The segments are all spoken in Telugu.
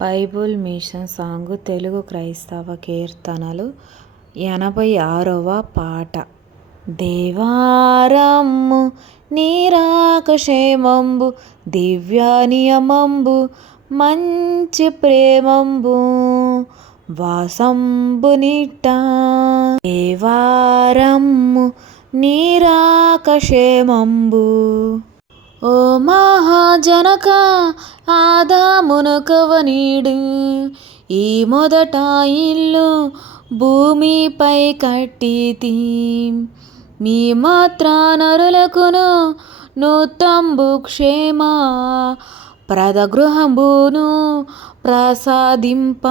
బైబుల్ మిషన్ సాంగ్ తెలుగు క్రైస్తవ కీర్తనలు ఎనభై ఆరవ పాట. దేవారమ్ము నీరాకక్షేమంబు దివ్య నియమంబు మంచి ప్రేమంబు వాసంబు నిట్ట. దేవారమ్ము నీరాకక్షేమంబు ఓ మహాజనక ఆదామునకవనీడు ఈ మొదట ఇల్లు భూమిపై కట్టితి. మీ మాత్ర నరులకును నూతంబు క్షేమ. ప్రదగృహంబును ప్రసాదింప.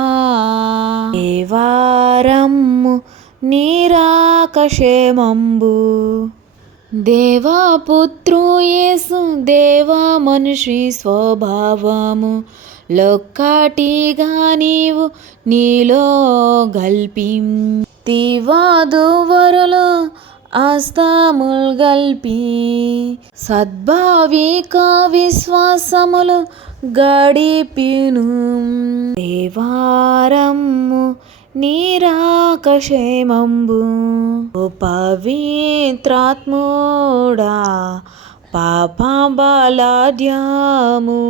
దేవారమ్ము నీరాకక్షేమంబు దేవా యేసు దేవా మనిషి స్వభావము. లొక్కటిగా నీవు నీలో గల్పివాదువరులు అస్తముల్ గల్పి. సద్భావిక విశ్వాసములు గడిపిను. దేవారమ్ము నీరాకక్షేమంబు పవిత్రాత్మోడా పాప బలాడ్యాము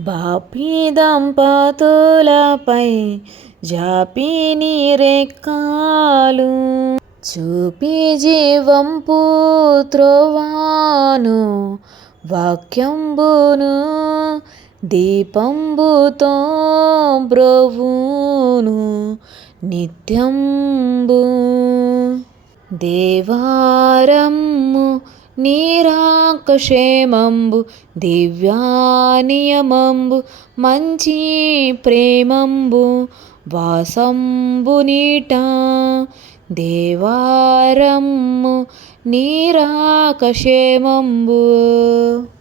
బాపి దంపతులపై జాపి నీరెక్కాలు చూపి జీవం పుత్రోవాను వాక్యంబును దీపంబుతో బ్రోవును నిత్యంబు. దేవారమ్ము నీరాకక్షేమంబు దివ్యానియమంబు మంచి ప్రేమంబు వాసంబు నీట. దేవారమ్ము నీరాకక్షేమంబు.